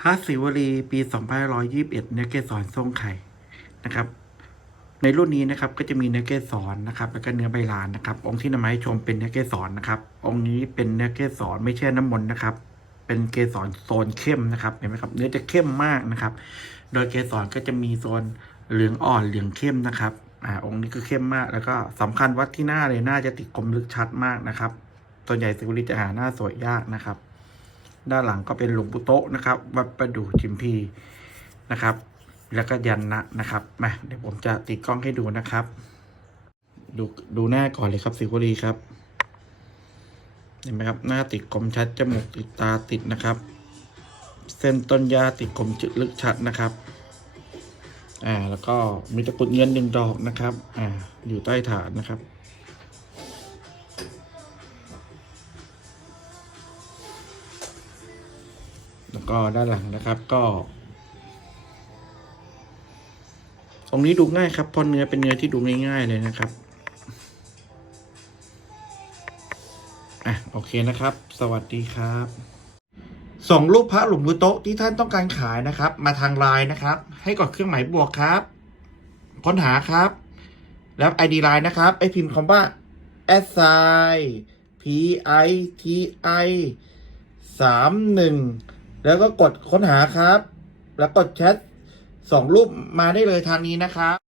พระศิวลีปี 2521 เนื้อเกสรทรงไข่นะครับ ในรุ่นนี้นะครับก็จะมีเนื้อเกสรนะครับ แล้วก็เนื้อใบลานนะครับ องค์ที่นำมาให้ชมเป็นเนื้อเกสรนะครับ องค์นี้เป็นเนื้อเกสรไม่ใช่น้ำมนต์นะครับ เป็นเกสรโซนเข้มนะครับเห็นไหมครับ เนื้อจะเข้มมากนะครับ โดยเกสรก็จะมีโซนเหลืองอ่อนเหลืองเข้มนะครับอ่าองค์นี้ก็เข้มมาก แล้วก็สำคัญวัดที่หน้าเลยหน้าจะติดคมลึกชัดมากนะครับส่วนใหญ่สิวลีจะหาหน้าสวยยากนะครับ ด้านหลังก็เป็นหลวงปู่โตะนะครับ วัดประดู่จิมพีนะครับ แล้วก็ยันนะนะครับมาเดี๋ยวผมจะติดกล้องให้ดูนะครับ ดูดูหน้าก่อนเลยครับสิวลีครับเห็นไหมครับหน้าติดคมชัดจมูกติดตาติดนะครับ เส้นต้นยาติดคมจุดลึกชัดนะครับอ่าแล้วก็มีตะกุดเงินหนึ่งดอกนะครับอ่าอยู่ใต้ฐานนะครับ แล้วก็ด้านหลังนะครับก็ตรงนี้ดูง่ายครับเพราะเนื้อเป็นเนื้อที่ดูง่ายๆเลยนะครับอะโอเคนะครับ สวัสดีครับส่งรูปพระหลวงปู่โต๊ะที่ท่านต้องการขายนะครับ มาทางไลน์นะครับ ให้กดเครื่องหมายบวกครับ ค้นหาครับ แล้ว ID ไลน์นะครับไอพิมพ์คำว่า s i p i t i สามหนึ่ง แล้วก็กดค้นหาครับ แล้วกดแชทส่งรูปมาได้เลยทางนี้นะครับ